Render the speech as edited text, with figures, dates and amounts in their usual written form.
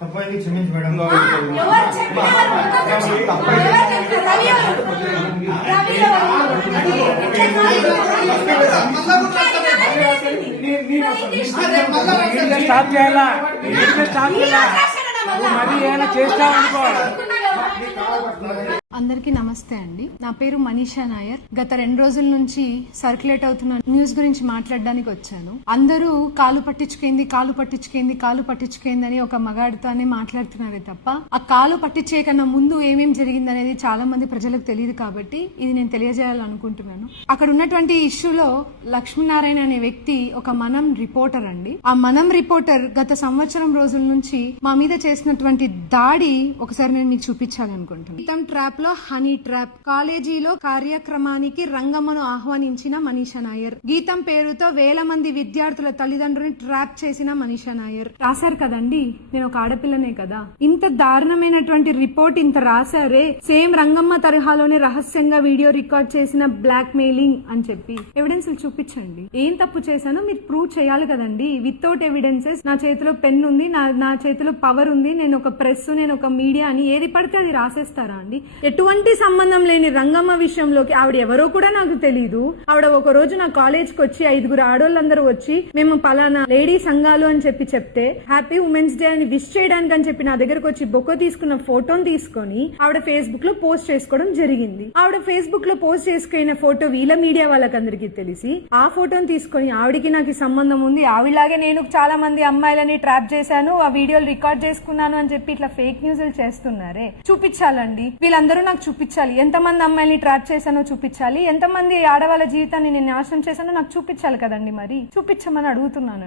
తప్పని క్షమించి madam. Stop చేయాలా మరి ఏమైనా చేస్తామనుకో. అందరికీ నమస్తే అండి. నా పేరు మనీషా నాయర్. గత 2 రోజుల నుంచి సర్క్యులేట్ అవుతున్న న్యూస్ గురించి మాట్లాడడానికి వచ్చాను. అందరూ కాలు పట్టించుకేంది అని ఒక మగాడితోనే మాట్లాడుతున్నారే తప్ప ఆ కాలు పట్టించే కన్నా ముందు ఏమేం జరిగిందనేది చాలా మంది ప్రజలకు తెలియదు. కాబట్టి ఇది నేను తెలియజేయాలనుకుంటున్నాను. అక్కడ ఉన్నటువంటి ఇష్యూలో లక్ష్మీనారాయణ అనే వ్యక్తి ఒక మనం రిపోర్టర్ అండి. ఆ మనం రిపోర్టర్ గత సంవత్సరం రోజుల నుంచి మా మీద చేసినటువంటి దాడి ఒకసారి నేను మీకు చూపించాలనుకుంటున్నాను. గీతం ట్రాప్ లో హనీ ట్రాప్, కాలేజీలో కార్యక్రమానికి రంగమ్మను ఆహ్వానించిన మనీషా నాయర్, గీతం పేరుతో వేల మంది విద్యార్థుల తల్లిదండ్రులను ట్రాప్ చేసిన మనీషా నాయర్. రాశారు కదండి, నేను ఒక ఆడపిల్లనే కదా. ఇంత దారుణమైనటువంటి రిపోర్ట్ ఇంత రాశారే, సేమ్ రంగమ్మ తరహాలోనే రహస్యంగా వీడియో రికార్డ్ చేసిన బ్లాక్ మెయిలింగ్ అని చెప్పి ఎవిడెన్స్ చూపించండి. ఏం తప్పు చేశానో మీరు ప్రూవ్ చేయాలి కదండి. వితౌట్ ఎవిడెన్సెస్ నా చేతిలో పెన్ ఉంది, నా చేతిలో పవర్ ఉంది, నేను ఒక ప్రెస్, నేను ఒక మీడియా అని ఏది పడితే అది రాసేస్తారా అండి? ఎటువంటి సంబంధం లేని రంగమ్మ విషయంలోకి ఆవిడ ఎవరో కూడా నాకు తెలీదు. ఆవిడ ఒక రోజు నా కాలేజ్ కి వచ్చి 5 ఆడోళ్ళందరూ వచ్చి మేము పలానా లేడీ సంఘాలు అని చెప్పి చెప్తే హ్యాపీ ఉమెన్స్ డే అని విష్ చేయడానికి అని చెప్పి నా దగ్గరకు వచ్చి బొక్క తీసుకున్న ఫోటోని తీసుకొని ఆవిడ ఫేస్బుక్ లో పోస్ట్ చేసుకోవడం జరిగింది. ఆవిడ ఫేస్బుక్ లో పోస్ట్ చేసుకున్న ఫోటో వీళ్ళ మీడియా వాళ్ళకందరికీ తెలిసి ఆ ఫోటోని తీసుకొని ఆవిడికి నాకు సంబంధం ఉంది, ఆవిడలాగే నేను చాలా మంది అమ్మాయిలని ట్రాప్ చేశాను, ఆ వీడియోలు రికార్డ్ చేసుకున్నాను అని చెప్పి ఇట్లా ఫేక్ న్యూస్లు చేస్తున్నారే. చూపించాలండి, వీళ్ళందరూ నాకు చూపించాలి. ఎంతమంది అమ్మాయిని ట్రాప్ చేశానో చూపించాలి, ఎంతమంది ఆడవాళ్ళ జీవితాన్ని నేను నాశనం చేశానో నాకు చూపించాలి కదండి. మరి చూపించమని అడుగుతున్నాను.